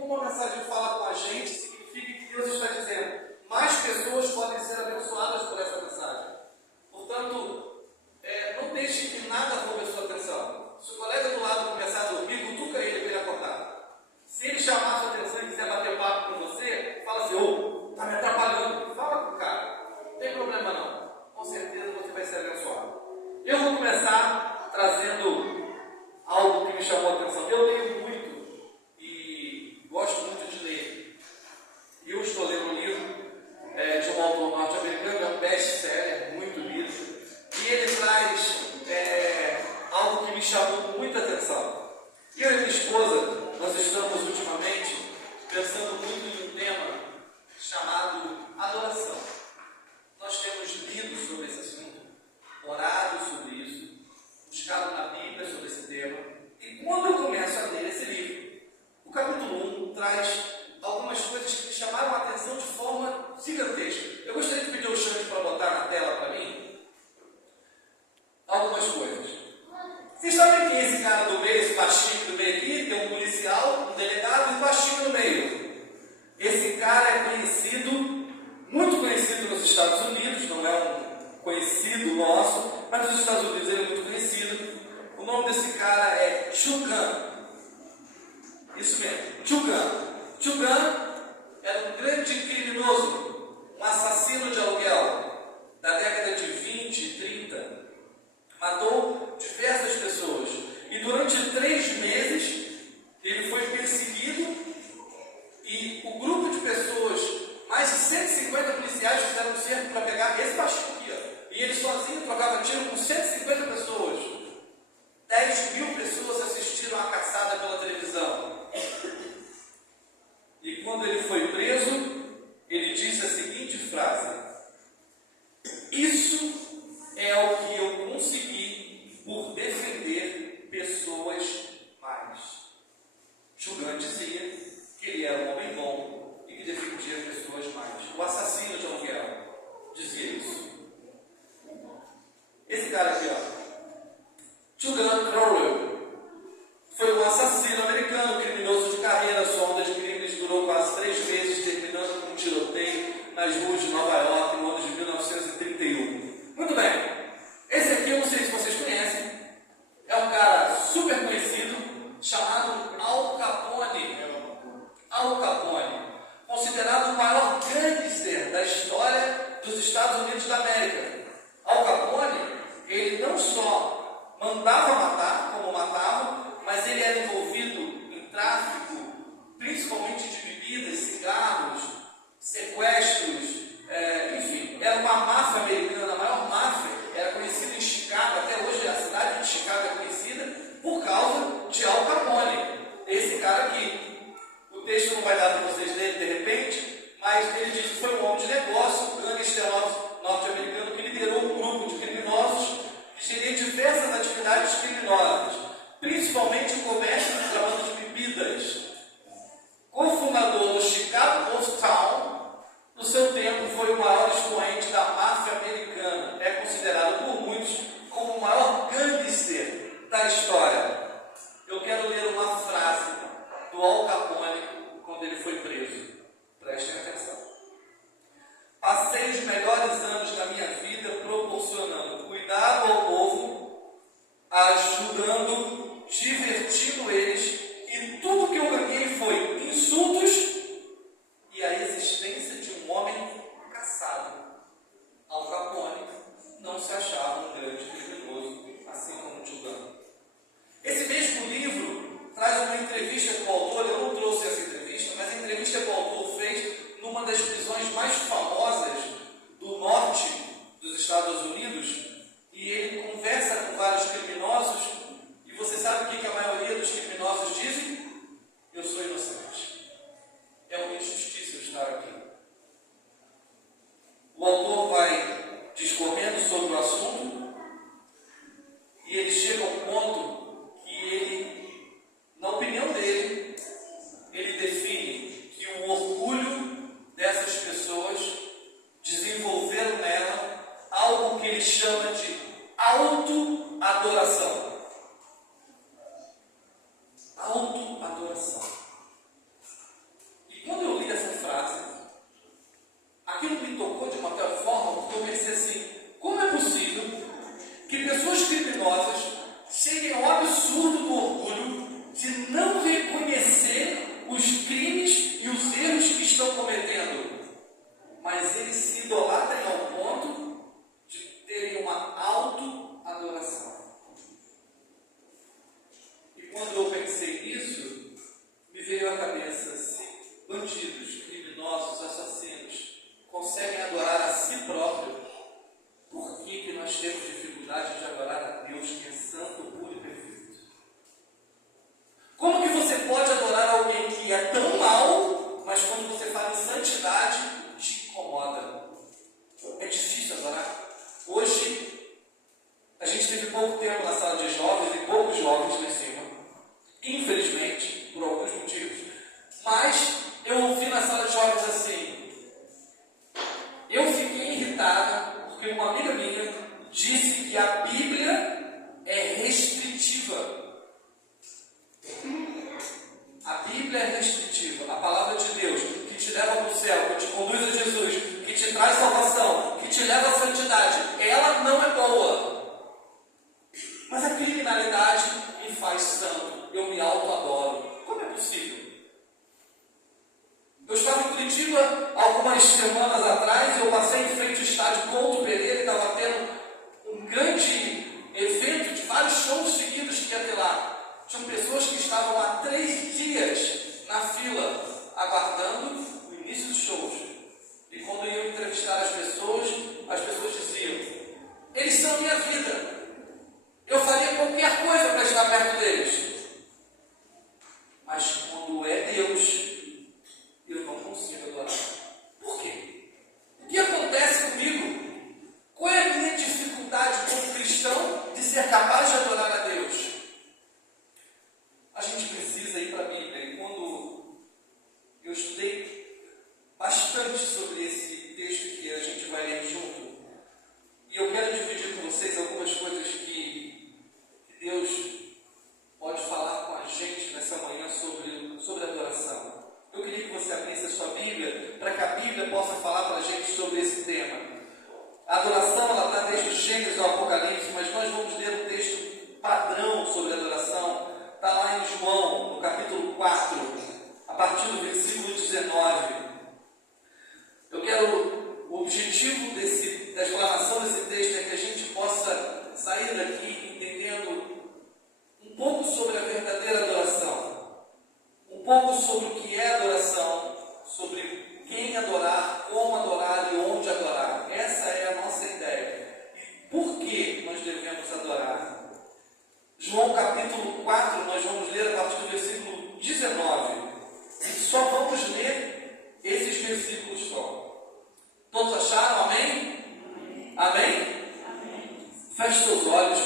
como uma mensagem fala com a gente, significa que Deus está dizendo: mais pessoas podem ser abençoadas por essa mensagem. Portanto, não deixe que nada roube a sua atenção. Se o colega do lado começar a dormir, cutuca ele para ele acordar. Se ele chamar a sua atenção e quiser bater papo com você, fala assim: ô, está me atrapalhando. Fala com o cara. Não tem problema não. Com certeza você vai ser abençoado. Eu vou começar trazendo algo que me chamou a atenção. Eu leio muito e gosto muito de ler. E eu estou lendo um livro de um autor norte-americano, é um best-seller, muito lido. E ele traz algo que me chamou muita atenção. Eu e minha esposa, nós estamos ultimamente pensando muito em um tema chamado adoração. Nós temos lido sobre esse assunto, orado sobre isso, buscado na Bíblia sobre esse tema. E quando eu começo a ler esse livro, o capítulo 1 traz algumas coisas que me chamaram a atenção de forma gigantesca. Eu gostaria de pedir ao Xande para botar na tela para mim algumas coisas. Vocês sabem quem é esse cara do meio, esse baixinho do meio aqui? Tem um policial, um delegado e um baixinho no meio. Esse cara é conhecido, muito conhecido nos Estados Unidos, não é um conhecido nosso, mas nos Estados Unidos ele é muito conhecido. O nome desse cara é Chugan. Isso mesmo, Chugan. Chugan era um grande criminoso, um assassino de aluguel da década de 20 e 30. Matou diversas pessoas. E durante 3 meses ele foi perseguido e o grupo de pessoas, mais de 150 policiais fizeram um cerco para pegar esse baixinho aqui, ó. E ele sozinho trocava tiro com 150 pessoas. 10.000 pessoas assistiram à caçada pela televisão. E quando ele foi preso, ele disse a seguinte frase: isso é o que eu consegui por defender pessoas mais. Chugan dizia que ele era um homem bom e que defendia pessoas mais. O assassino de aluguel dizia isso. Esse cara aqui, ó, Chugan Crowell, foi um assassino americano, criminoso de carreira. Sua onda de crimes durou quase 3 meses, terminando com um tiroteio nas ruas de Nova York no ano de 1931. Muito bem, esse aqui eu não sei se vocês conhecem, é um cara super conhecido, chamado Al Capone. Al Capone, considerado o maior gangster da história dos Estados Unidos da América. Al Capone, ele não só mandava matar, como matava, mas ele era envolvido em tráfico, principalmente de bebidas, cigarros, sequestros, enfim, era uma máfia americana, a maior máfia, era conhecida em Chicago, até hoje a cidade de Chicago é conhecida por causa de Al Capone, esse cara aqui. O texto não vai dar para vocês lerem de repente, mas ele diz que foi um homem de negócio, um gangster norte-americano que liderou um grupo de criminosos que geria diversas atividades criminosas, principalmente o comércio e contrabando de bebidas. Cofundador do Chicago Ghost Town, no seu tempo foi o maior expoente da máfia americana. É considerado por muitos como o maior gangster da história. Eu quero ler uma frase do Al Capone quando ele foi preso. Prestem atenção. Passei os melhores anos da minha vida proporcionando cuidado ao povo, ajudando, divertindo eles, e tudo que eu ganhei foi insultos e a existência de um homem caçado. Al Capone não se achava um grande criminoso, assim como Chugan. Esse mesmo livro traz uma entrevista com o autor. Eu não trouxe essa entrevista, mas a entrevista que o autor fez numa das Mas eu ouvi na sala de jogos assim, eu fiquei irritada porque uma amiga minha disse que a Bíblia é restritiva. A Bíblia é restritiva. A palavra de Deus que te leva para o céu, que te conduz a Jesus, que te traz salvação, que te leva à santidade, ela não é boa. Mas a criminalidade me faz santo. Eu me auto-adoro. Como é possível? Eu estava em Curitiba algumas semanas atrás e eu passei em frente ao estádio Couto Pereira e estava tendo um grande evento de vários shows seguidos que ia ter lá. Tinham pessoas que estavam há 3 dias na fila, aguardando o início dos shows. E quando iam entrevistar as pessoas diziam: eles são minha vida. Eu faria qualquer coisa para estar perto deles. Mas quando é Deus, eu não consigo adorar. Por quê? O que acontece comigo? Qual é a minha dificuldade como cristão de ser capaz de adorar a Deus? A gente precisa ir para a Bíblia. E quando eu estudei bastante sobre esse texto que a gente vai ler junto, e eu quero dividir com vocês algumas coisas que Deus pode falar com a gente nessa manhã sobre adoração. Eu queria que você abrisse a sua Bíblia para que a Bíblia possa falar para a gente sobre esse tema. A adoração, ela está desde o Gênesis ao Apocalipse, mas nós vamos ler um texto padrão sobre adoração. Está lá em João, no capítulo 4, a partir do versículo 19. O objetivo da explanação desse texto é que a gente possa sair daqui entendendo um pouco sobre a verdadeira adoração, um pouco sobre o que é adoração, sobre quem adorar, como adorar e onde adorar. Essa é a nossa ideia. E por que nós devemos adorar? João capítulo 4, nós vamos ler a partir do versículo 19. E só vamos ler esses versículos só. Todos acharam? Amém? Amém? Amém? Feche seus olhos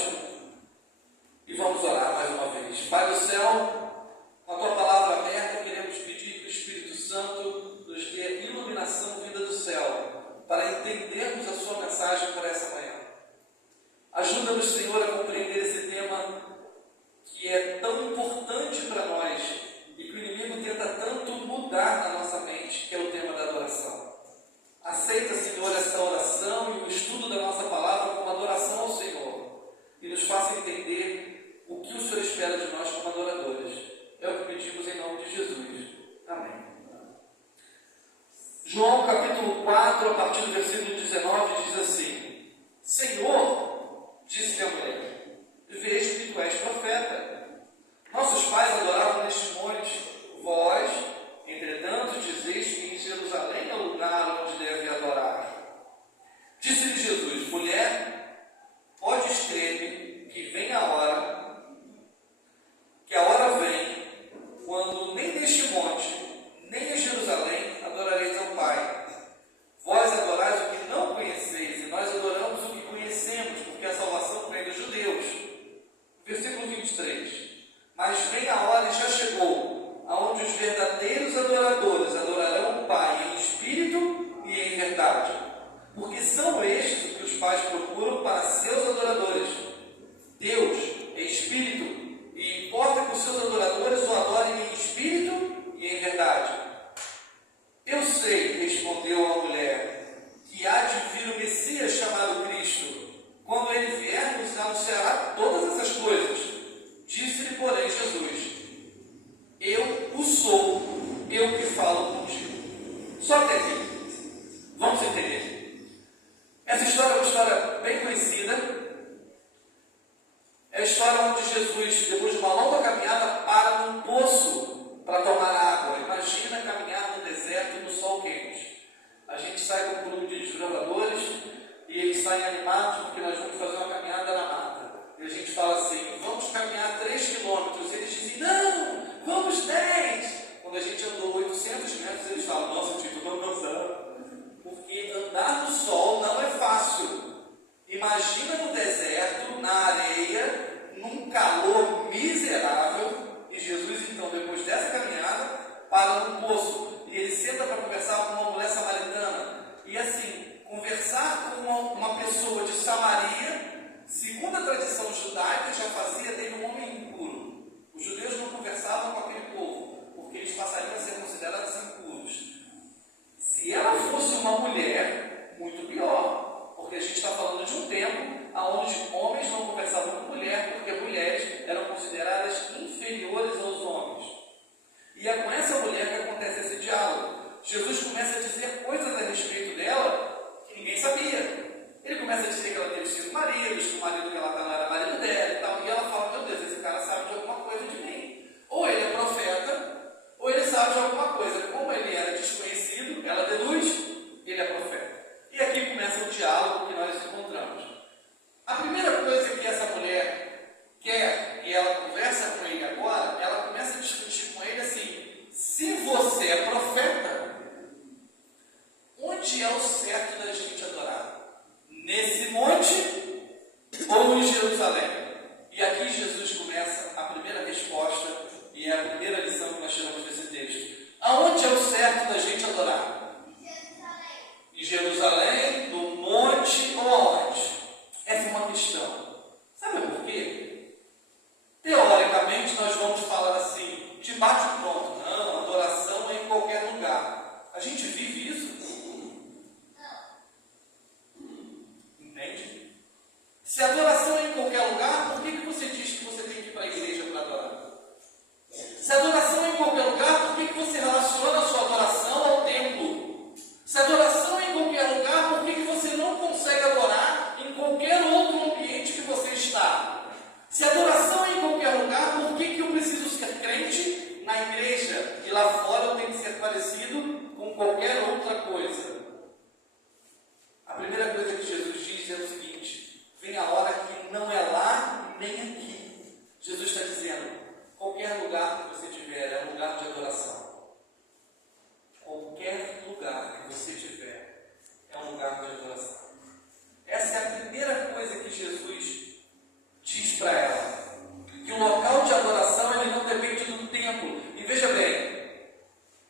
e vamos orar mais uma vez. Pai do céu, com a tua palavra aberta, queremos pedir que o Espírito Santo nos dê iluminação vinda do céu, para entendermos a sua mensagem para essa manhã. Ajuda-nos, Senhor, a compreender esse tema que é tão importante para nós e que o inimigo tenta tanto mudar na nossa mente, que é o tema da adoração. Aceita, Senhor, essa oração e o estudo da nossa palavra como adoração ao Senhor e nos faça entender o que o Senhor espera de nós como adoradores. É o que pedimos em nome de Jesus. Amém. João capítulo 4, a partir do versículo 19, diz assim: Senhor, disse a mulher, vejo que tu és profeta. Nossos pais adoravam neste monte. Vós, entretanto, dizeis que em Jerusalém é o lugar onde deve adorar. Disse-lhe Jesus: mulher, podes crer-me que vem a hora, que a hora vem, quando nem neste monte, nem em Jerusalém adorareis ao Pai. Vós adorais o que não conheceis, e nós adoramos o que conhecemos, porque a salvação vem dos judeus. Versículo 23. Mas vem a hora e já chegou, aonde os verdadeiros adoradores adorarão o Pai em espírito e em verdade, porque são estes que os pais procuram para seus adoradores. Deus é espírito, e importa que os seus adoradores o adorem em espírito e em verdade. Eu sei, respondeu a mulher, que há de vir o Messias chamado Cristo. Quando ele vier, nos anunciará todas essas coisas. Disse-lhe, porém, Jesus: eu o sou, eu que falo contigo. Só até aqui. Vamos entender. Essa história é uma história bem conhecida. É a história onde Jesus, depois de uma longa caminhada, para num poço para tomar água. Imagina caminhar no deserto no sol quente. A gente sai com um grupo de desbravadores e eles saem animados porque nós vamos fazer uma caminhada na mata. E a gente fala assim: vamos caminhar 3 quilômetros. Eles dizem: não, vamos 10. Quando a gente andou 800 metros, eles falam: nossa, Tito, não cansamos. para num poço e ele senta para conversar com uma mulher samaritana. E assim, conversar com uma pessoa de Samaria, segundo a tradição judaica, já fazia dele um homem impuro. Os judeus não conversavam com aquele povo, porque eles passariam a ser considerados impuros. Se ela fosse uma mulher, muito pior, porque a gente está falando de um tempo onde homens não conversavam com mulher, porque mulheres eram consideradas inferiores aos homens. E é com essa mulher que acontece esse diálogo. Jesus começa a dizer coisas a respeito dela que ninguém sabia. Ele começa a dizer que ela teve 5 maridos, que o marido que ela está não era marido dela e tal. E ela fala, meu Deus, esse cara sabe de alguma coisa de mim. Ou ele é profeta, ou ele sabe de alguma coisa. Como ele era desconhecido, ela deduz, ele é profeta. E aqui começa o diálogo que nós encontramos. A primeira coisa que essa mulher quer, e ela conversa com ele agora, ela começa a discutir com ele assim: se você é profeta, onde é o certo da gente adorar? Nesse monte ou em Jerusalém? E aqui Jesus começa a primeira resposta, e é a primeira lição que nós tiramos desse texto. Aonde é o certo da gente adorar? Em Jerusalém, no monte ou aonde? Essa é uma questão. Sabe por quê? Teoricamente, nós vamos falar assim, de bate-pronto. Não, adoração é em qualquer lugar. A gente vive isso? Entende? Se adoração é em qualquer lugar, por que você diz que você tem que ir para a igreja para adorar? Se adoração é em qualquer lugar, por que você relaciona a sua adoração ao templo? Se adoração é em qualquer lugar, por que você não consegue adorar em qualquer outro ambiente que você está? Se adoração é em qualquer lugar, por que eu preciso ser crente na igreja? E lá fora eu tenho que ser parecido com qualquer outra coisa. A primeira coisa que Jesus diz é o seguinte: vem a hora que não é lá nem aqui. Jesus está dizendo, qualquer lugar que você tiver é um lugar de adoração. Qualquer lugar que você tiver é um lugar de adoração. Essa é a primeira coisa que Jesus diz para ela. Que o local de adoração ele não depende do templo. E veja bem,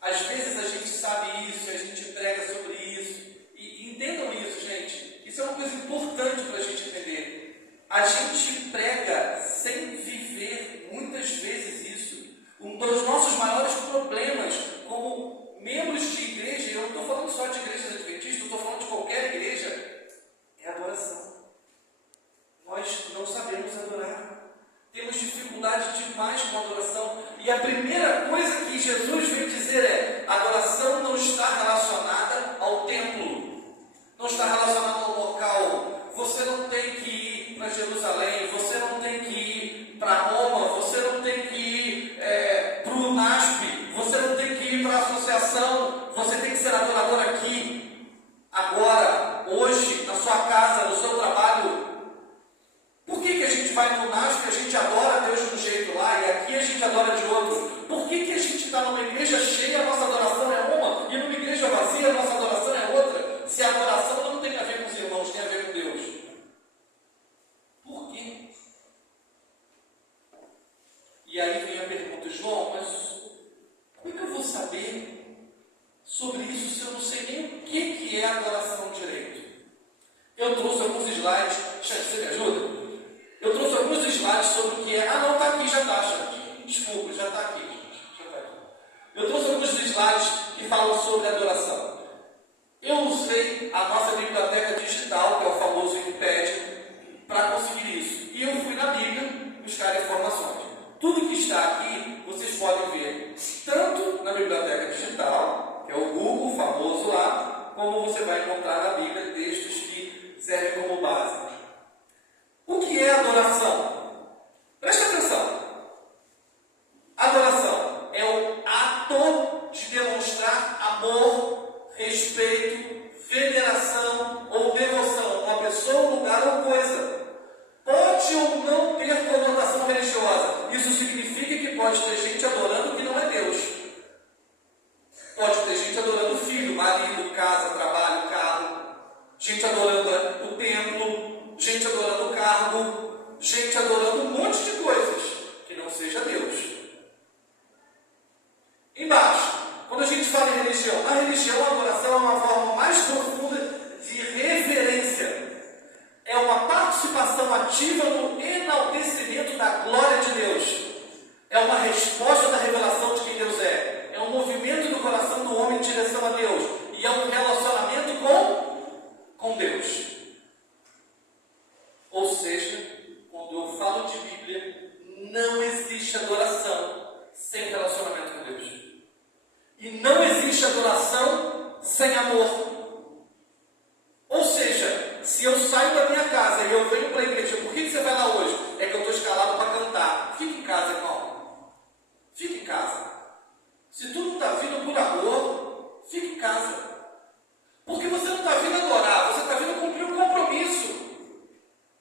às vezes a gente sabe isso, a gente prega sobre isso. E entendam isso, gente. Isso é uma coisa importante para a gente entender. A gente prega sem viver muitas vezes isso. Um dos nossos maiores problemas como membros de igreja, e eu não estou falando só de igrejas adventistas, eu estou falando de qualquer igreja, é adoração. Nós não sabemos adorar. Temos dificuldade demais com a adoração. E a primeira coisa que Jesus veio dizer é: a adoração não está relacionada ao templo, não está relacionada ao local. Você não tem que ir para Jerusalém, você não tem que ir para Roma, você não tem que ir para o NASP, você não tem que ir para a associação, você tem que ser adorador aqui, agora, hoje, na sua casa, no seu trabalho. Por que a gente vai no NASP e a gente adora Deus de um jeito lá e aqui a gente adora de outro? Por que a gente está numa igreja cheia, a nossa adoração é uma, e numa igreja vazia, a nossa adoração é outra? Se a adoração não tem a ver com os irmãos, tem a ver com Deus. Por quê? E aí vem a pergunta: João, mas como é que eu vou saber sobre isso se eu não sei nem o que é adoração direito? Eu trouxe alguns slides. Chefe, você me ajuda? Eu trouxe alguns slides sobre o que é. Ah, não, está aqui, já está, chefe. Desculpa, já está aqui. Eu trouxe alguns slides que falam sobre adoração. Eu usei a nossa biblioteca digital, que é o famoso Wikipedia, para conseguir isso. E eu fui na Bíblia buscar informações. Tudo que está aqui, vocês podem ver tanto na biblioteca digital, que é o Google famoso lá, como você vai encontrar na Bíblia textos que servem como base. O que é adoração? Preste atenção. Adoração é o ato de demonstrar amor, respeito, veneração ou devoção a uma pessoa, lugar ou coisa. Pode ou não ter conotação religiosa. Isso significa que pode ter gente adorando que não é Deus. Pode ter gente adorando filho, marido, casa, trabalho, carro. Quando a gente fala em religião, a religião, a adoração é uma forma mais profunda de reverência. É uma participação ativa no enaltecimento da glória de Deus. É uma resposta da revelação de quem Deus é. É um movimento do coração do homem em direção a Deus. E é um relacionamento com Deus. Ou seja, quando eu falo de Bíblia, não existe adoração sem relacionamento com Deus. E não existe adoração sem amor. Ou seja, se eu saio da minha casa e eu venho para a igreja, por que você vai lá hoje? É que eu estou escalado para cantar. Fica em casa, irmão. Fica em casa. Se tu não está vindo por amor, fica em casa. Porque você não está vindo adorar, você está vindo cumprir um compromisso.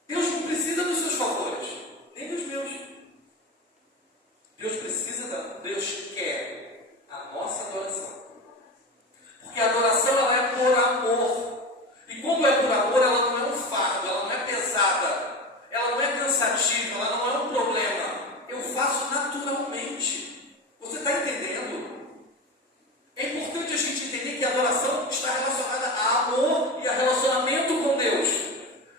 Deus não precisa dos seus favores, nem dos meus. Deus quer a nossa adoração. Porque a adoração ela é por amor. E quando é por amor, ela não é um fardo, ela não é pesada, ela não é cansativa, ela não é um problema. Eu faço naturalmente. Você está entendendo? É importante a gente entender que a adoração está relacionada a amor e a relacionamento com Deus.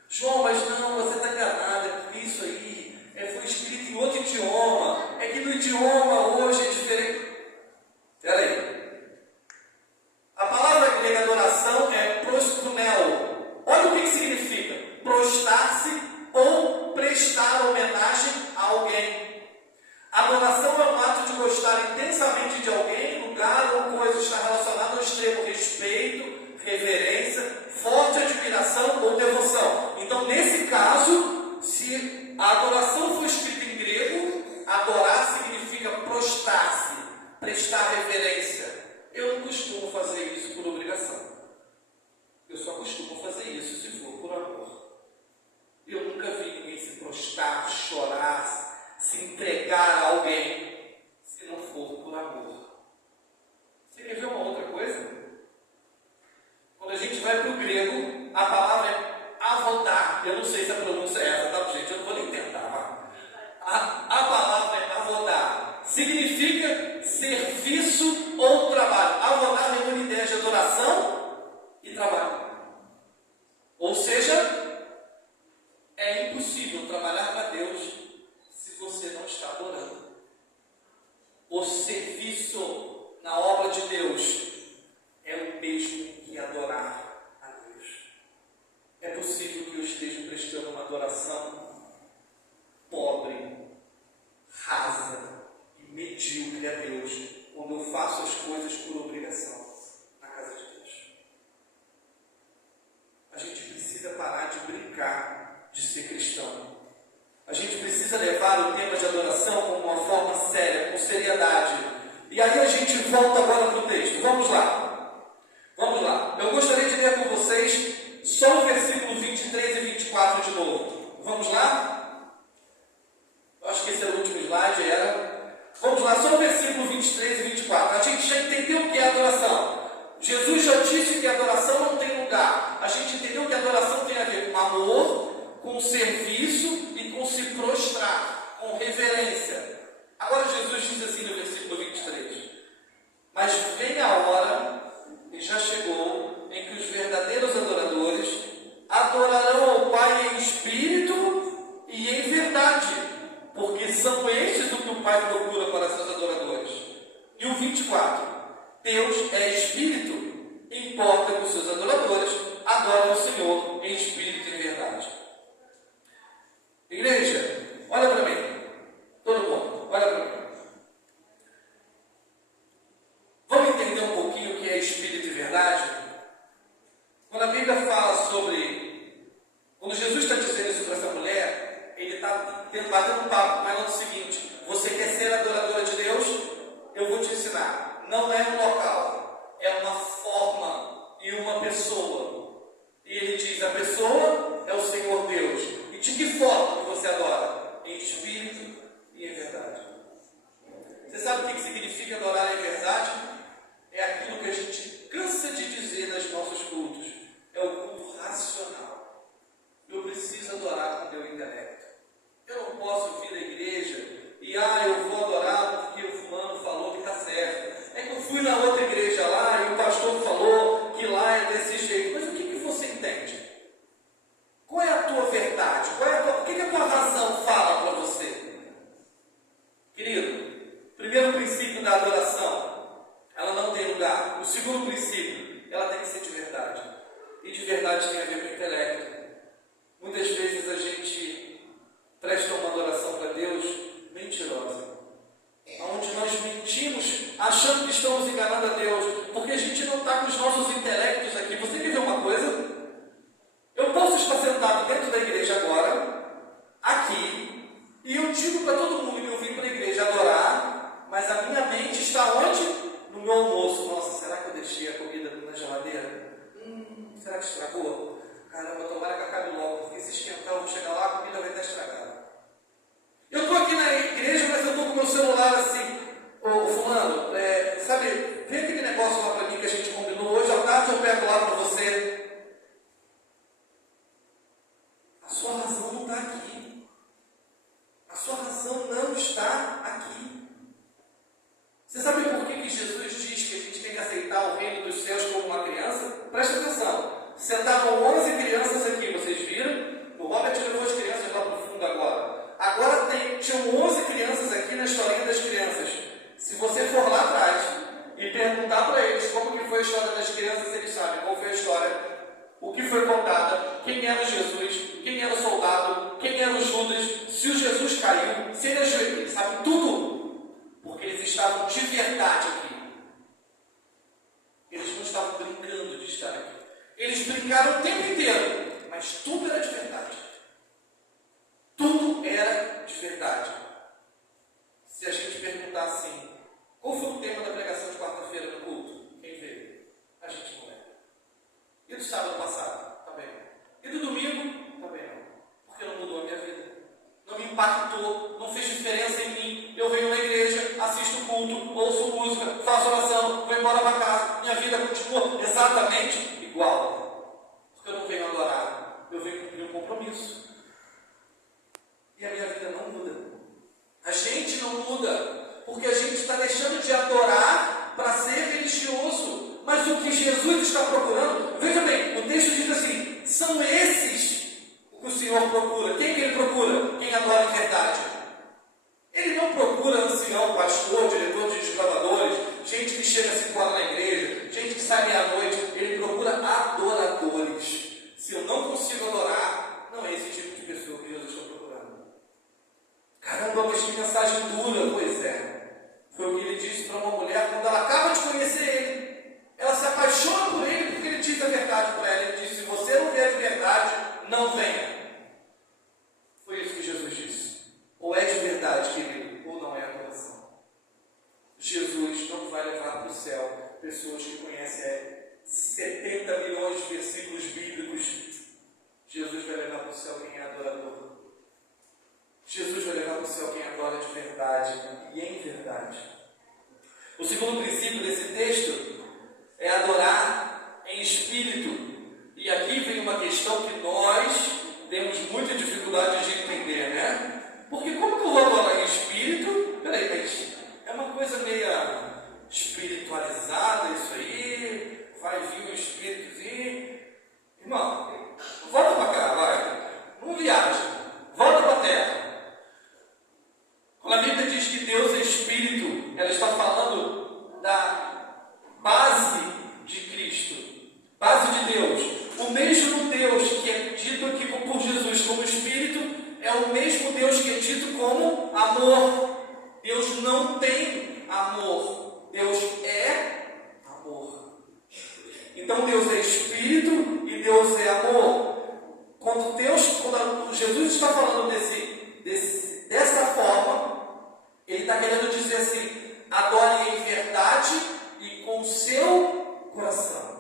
João, mas não, você está enganado, é porque isso aí foi escrito em outro idioma, é que no idioma hoje é diferente. Espera aí. A palavra grega adoração é proskuneo. Olha o que significa: prostrar-se ou prestar homenagem a alguém. Adoração é um ato de gostar intensamente de alguém, lugar ou coisa. Está relacionado ao extremo respeito, reverência, forte admiração ou devoção. Então, nesse caso, se a adoração for escrita em grego, adorar significa prostrar-se, prestar reverência. Eu não costumo fazer isso por obrigação. Eu só costumo fazer isso se for por amor. Eu nunca vi ninguém se prostrar, chorar, se entregar a alguém, se não for por amor. Você quer ver uma outra coisa? Quando a gente vai para o grego, a palavra é avodar. Eu não sei se a pronúncia é essa, tá, gente? Eu não vou nem tentar. A palavra é avodar. Significa serviço ou trabalho. Avodar reúne ideias de adoração e trabalho. Ou seja, é impossível trabalhar para Deus se você não está adorando. O serviço na obra de Deus é o mesmo que adorar a Deus. É possível que eu esteja prestando uma adoração pobre, rasa e medíocre a Deus quando eu faço as coisas por obrigação na casa de Deus. A gente precisa parar de brincar de ser cristão. A gente precisa levar o tema de adoração como uma forma séria, com seriedade. E aí a gente volta agora para o texto. Vamos lá. Vamos lá. Eu gostaria de ler com vocês só o versículo 23 e 24 de novo. Vamos lá? Eu acho que esse era o último slide, era. Vamos lá, só o versículo 23 e 24. A gente já entendeu o que é adoração. Jesus já disse que a adoração não tem lugar. A gente entendeu que a adoração tem a ver com amor, com serviço e com se prostrar, com reverência. Agora Jesus diz assim no versículo 23: mas vem a hora, e já chegou, em que os verdadeiros adoradores adorarão ao Pai em espírito e em verdade, porque são estes o que o Pai procura para seus adoradores. E o 24: Deus é espírito, importa que os seus adoradores adorem o Senhor em espírito e em verdade. Igreja, olha para mim. Todo mundo, olha para mim. Vamos entender um pouquinho o que é espírito e verdade? Quando a Bíblia fala sobre... Quando Jesus está dizendo isso para essa mulher, ele está batendo um papo com ela no seguinte: você quer ser adoradora de Deus? Eu vou te ensinar. Não é um local, é uma forma e uma pessoa. E ele diz: a pessoa é o Senhor Deus. E de que forma que você adora? Em espírito e em verdade. Você sabe o que significa adorar em verdade? É aquilo que a gente cansa de dizer nos nossos cultos. É o culto racional. Eu preciso adorar com o meu intelecto. Eu não posso vir à igreja e eu vou adorar porque o fulano falou que está certo. É que eu fui na estamos enganando a Deus, porque a gente não está com os nossos intelectos aqui. Você quer ver uma coisa? Eu posso estar sentado dentro da igreja agora, aqui, e eu digo para todo mundo que eu vim para a igreja adorar, mas a minha mente está onde? No meu almoço. Nossa, será que eu deixei a comida na geladeira? Será que estragou? Caramba, tomara que acabe logo, porque se esquentar eu vou chegar lá, a comida vai estar estragada. Eu estou aqui na igreja, mas eu estou com o meu celular assim, ô fulano, sabe, vê aquele negócio lá para mim que a gente combinou hoje à tarde, eu pego lá para você. A sua razão não está aqui. A sua razão não está aqui. Você sabe por que Jesus diz que a gente tem que aceitar o reino dos céus como uma criança? Presta atenção. Sentavam 11 crianças aqui, vocês viram? O Robert levou as crianças lá para o fundo agora. Agora tinham 11 crianças aqui na historinha das crianças. Se você for lá atrás e perguntar para eles como que foi a história das crianças, eles sabem qual foi a história, o que foi contada, quem era Jesus, quem era o soldado, quem era o Judas, se o Jesus caiu, se ele ajoelhou, eles sabem tudo, porque eles estavam de verdade aqui. Eles não estavam brincando de estar aqui. Eles brincaram o tempo inteiro, mas tudo era de verdade. Tudo era de verdade. Se a gente perguntar assim, qual foi o tema da pregação de quarta-feira no culto? Quem veio? A gente não lembra. E do sábado passado? Também não. E do domingo? Também não. Porque não mudou a minha vida. Não me impactou, não fez diferença em mim. Eu venho na igreja, assisto o culto, ouço música, faço oração, vou embora para casa. Minha vida continua exatamente igual. Porque eu não venho adorar, eu venho cumprir um compromisso. E a minha vida não muda. A gente não muda, porque a gente está deixando de adorar para ser religioso. Mas o que Jesus está procurando, veja bem, o texto diz assim, são esses o que o Senhor procura. Quem que ele procura? Quem adora em verdade. Ele não procura ancião, pastor, diretor de desbravadores, gente que chega às 5 horas na igreja, gente que sai meia-noite. Ele procura adoradores. Se eu não consigo adorar, não é esse tipo de pessoa que Jesus está procurando. Caramba, mas que mensagem dura. Pois é. Foi o que ele disse para uma mulher quando ela acaba de conhecer ele. Ela se apaixona por ele porque ele diz a verdade para ela. Ele disse, se você não vê a verdade, não venha. Foi isso que Jesus disse. Ou é de verdade, querido, ou não é a coração. Jesus não vai levar para o céu pessoas que conhecem 70 milhões de versículos bíblicos. Jesus vai levar para o céu quem é adorador. Jesus vai levar para o céu quem adora de verdade e em verdade. O segundo princípio desse texto é adorar em espírito. E aqui vem uma questão que nós temos muita dificuldade de entender, né? Porque como que eu vou adorar em espírito? Peraí, mas é uma coisa meio espiritualizada isso aí, vai vir um espíritozinho. Irmão, volta para cá, vai. Não viaja, volta para a terra. Quando a Bíblia diz que Deus é espírito, ela está falando da base de Cristo, base de Deus. O mesmo Deus que é dito aqui por Jesus como espírito, é o mesmo Deus que é dito como amor. Deus não tem amor. Deus é amor. Então Deus é espírito e Deus é amor. Quando Jesus está falando dessa forma, ele está querendo dizer assim, adore em verdade e com o seu coração.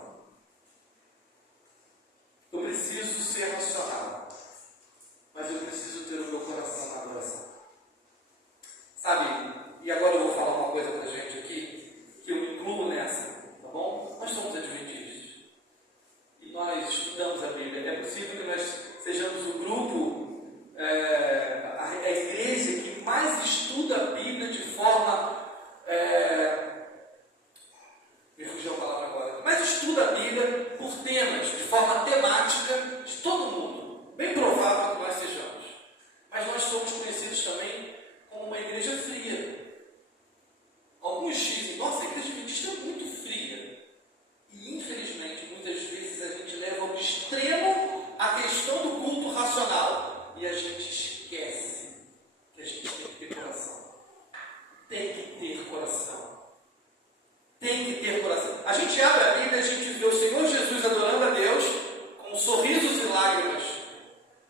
Eu preciso ser racional, mas eu preciso ter o meu coração na adoração. Sabe, e agora eu vou falar uma coisa para a gente aqui, que eu me incluo nessa, tá bom? Nós somos adventistas. E nós estudamos a Bíblia. É possível que nós sejamos o grupo, a igreja que mais estuda a Bíblia de forma... me fugiu a palavra agora. Mas estuda a Bíblia por temas, de forma temática, de todo mundo. Bem provável que nós sejamos. Mas nós somos conhecidos também como uma igreja fria. Alguns dizem, nossa, a igreja adventista é muito fria. E infelizmente, muitas vezes a gente leva ao extremo a questão do culto racional. E a gente esquece que a gente tem que ter coração. Tem que ter coração. Tem tem que ter coração. A gente abre a Bíblia e a gente vê o Senhor Jesus adorando a Deus com sorrisos e lágrimas,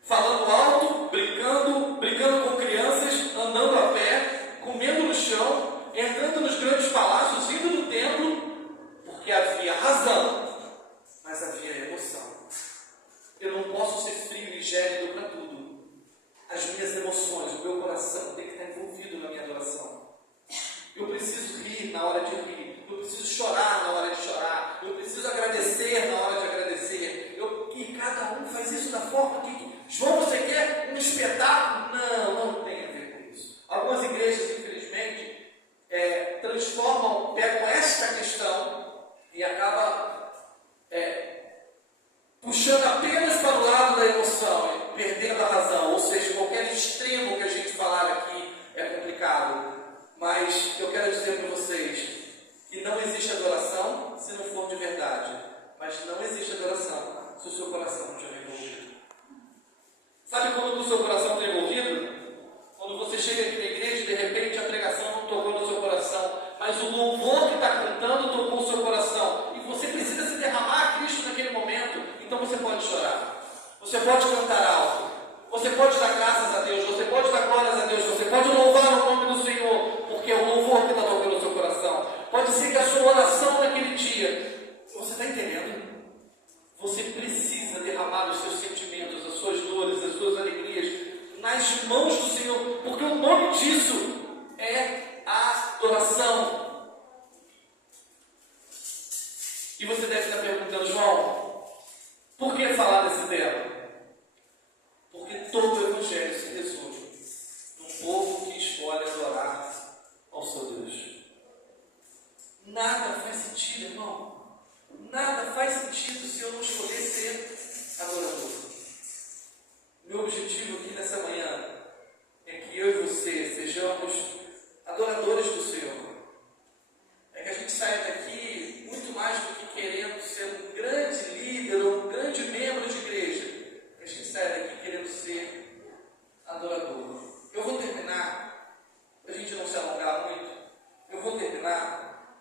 falando alto, brincando com crianças, andando a pé, comendo no chão, entrando nos grandes palácios, indo no templo, porque havia razão, mas havia emoção. Eu não posso ser frio e gélido para tudo. As minhas emoções, o meu coração tem que estar envolvido na minha adoração. Eu preciso rir na hora de rir. Eu preciso chorar na hora de chorar. Eu preciso agradecer na hora de agradecer. E cada um faz isso da forma que... João, você quer um espetáculo? Não tem a ver com isso. Algumas igrejas, infelizmente, pegam esta questão e acabam puxando apenas para o lado da emoção, perdendo a razão. Ou seja, qualquer extremo que a gente falar aqui é complicado. Mas eu quero dizer para vocês que não existe adoração se não for de verdade. Mas não existe adoração se o seu coração não estiver envolvido. Sabe quando o seu coração está envolvido? Quando você chega aqui na igreja e de repente a pregação não tocou no seu coração, mas o louvor que está cantando tocou o seu coração. E você precisa se derramar a Cristo naquele momento. Então você pode chorar. Você pode cantar alto. Você pode dar graças a Deus. Você pode dar glórias a Deus. Você pode louvar o nome do Senhor. Porque é o louvor que está tocando no seu coração. Pode ser que a sua oração naquele dia... Você está entendendo? Você precisa derramar os seus sentimentos, as suas dores, as suas alegrias nas mãos do Senhor, porque o nome disso é adoração. E você deve estar perguntando, João, por que falar desse tema? Porque todo o Evangelho se resume num povo que escolhe adorar ao seu Deus. Nada faz sentido, irmão. Nada faz sentido se eu não escolher ser adorador. Meu objetivo aqui nessa manhã é que eu e você sejamos adoradores do Senhor. É que a gente saia daqui muito mais do que querendo ser um grande líder ou um grande membro de igreja. Que a gente saia daqui querendo ser adorador. Eu vou terminar, para a gente não se alongar muito, eu vou terminar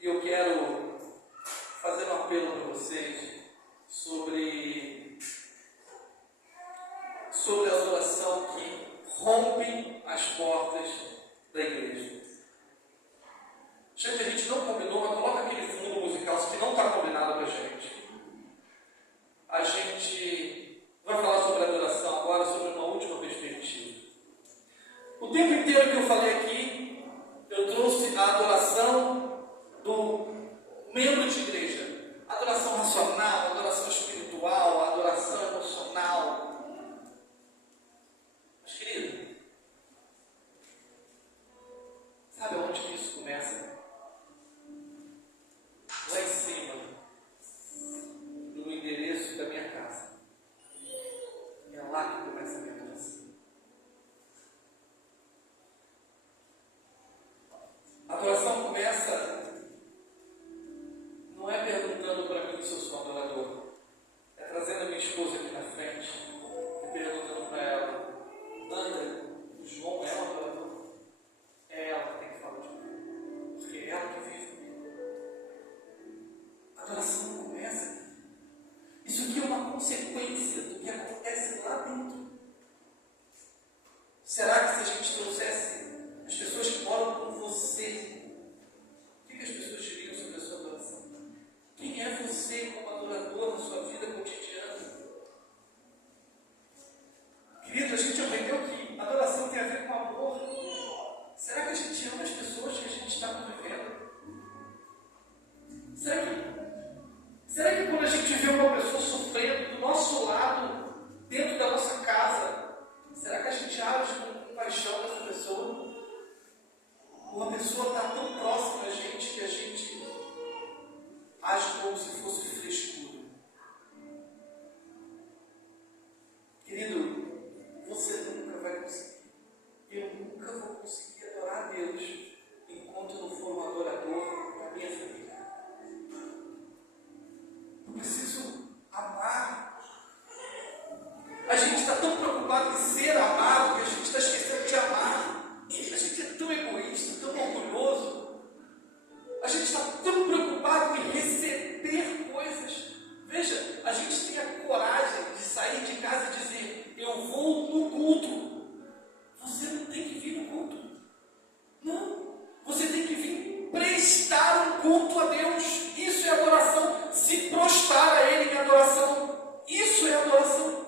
e eu quero fazer um apelo para vocês sobre a adoração que rompe as portas da igreja. Gente, a gente não combinou, mas coloca aquele fundo musical que não está combinado com a gente. A gente vai falar sobre a adoração agora, sobre uma última perspectiva. O tempo inteiro que eu falei aqui, eu trouxe a adoração do membro de igreja. Adoração racional, adoração espiritual, adoração emocional. Mas, querido, sabe aonde que isso começa? Lá em cima, culto a Deus. Isso é adoração. Se prostrar a Ele em adoração. Isso é adoração.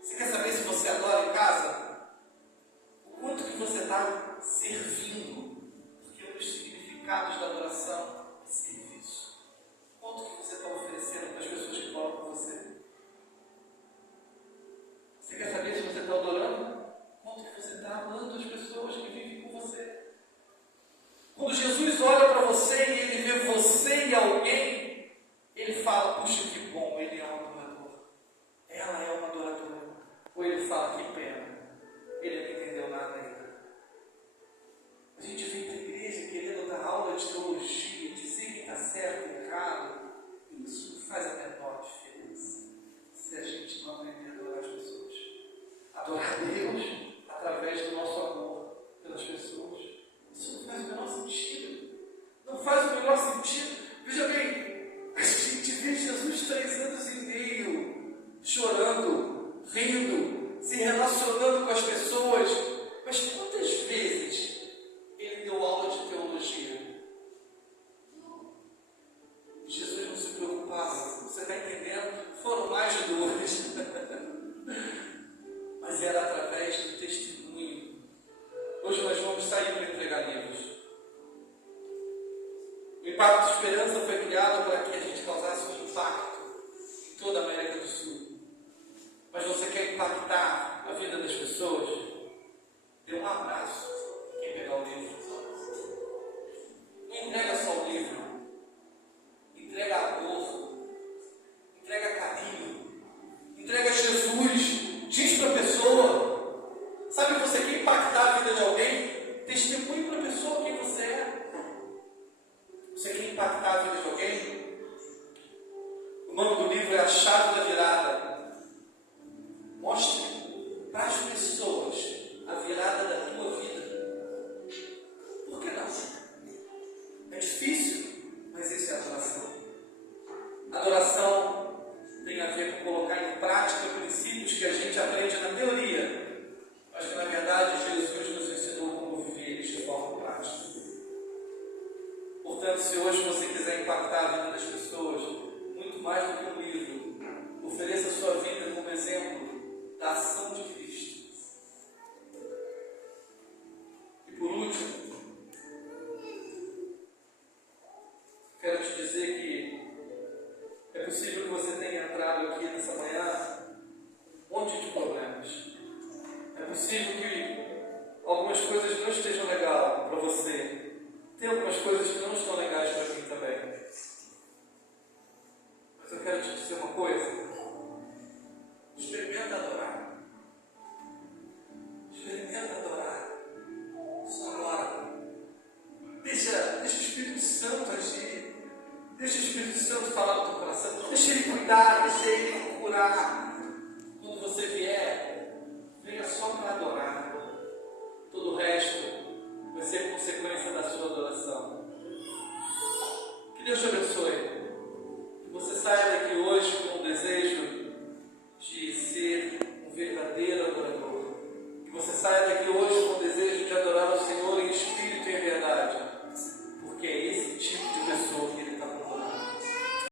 Você quer saber se você adora em casa? O quanto que você está servindo? Porque um dos significados da adoração é serviço. O quanto que você está oferecendo para as pessoas que moram com você? Você quer saber se você está adorando? O quanto que você está amando as pessoas que vivem com você? Quando Jesus olha para você e Ele vê você e alguém, Ele fala, puxa, que bom, ele é um adorador. Ela é uma adoradora. Ou Ele fala, que pena, ele não entendeu nada ainda. A gente vem para a igreja querendo dar aula de teologia, dizer que está certo e errado. Isso não faz a menor diferença se a gente não aprender a adorar as pessoas. Adorar Deus através do nosso amor pelas pessoas. Isso não faz o menor sentido. Não faz o menor sentido. Veja bem, a gente vê Jesus 3 anos e meio chorando, rindo, se relacionando com as pessoas. Mas quantas vezes ele deu aula de teologia? Jesus não se preocupava. Você está entendendo? Foram mais de 2. Mas era através do testemunho. Hoje nós vamos sair para entregar livros. O Impacto de Esperança foi criado para que a gente causasse um impacto em toda a América do Sul. Mas você quer impactar a vida das pessoas? Dê um abraço a quem pegar o livro. Não entrega só o livro. Entrega amor. Entrega carinho. Entrega Jesus. Diz para a pessoa. Sabe, você quer impactar a vida de alguém? Testemunhe para a pessoa quem você é. Você quer impactar a vida de alguém? O nome do livro é A Chave da Virada. Mostre para as pessoas a virada da tua vida. Por que não? É difícil, mas isso é adoração. Adoração tem a ver com colocar em prática princípios que a gente aprende na teoria, mas que na verdade Jesus nos ensinou como viver eles de forma prática. Portanto, se hoje você quiser impactar a vida das pessoas, muito mais do que um livro, ofereça a sua vida como exemplo da ação de Cristo. E por último, quero te dizer que é possível que você tenha entrado aqui nessa manhã um monte de problemas. É possível que algumas coisas não estejam legais para você. Tem algumas coisas que não estão legais para mim também. Mas eu quero te dizer uma coisa. Experimenta adorar. Experimenta adorar. Só agora. Deixa o Espírito Santo agir. Deixa o Espírito Santo falar no teu coração. Deixa Ele cuidar, deixa Ele curar. Quando você vier, venha só para adorar. Todo o resto vai ser consequência da sua adoração. Que Deus te abençoe.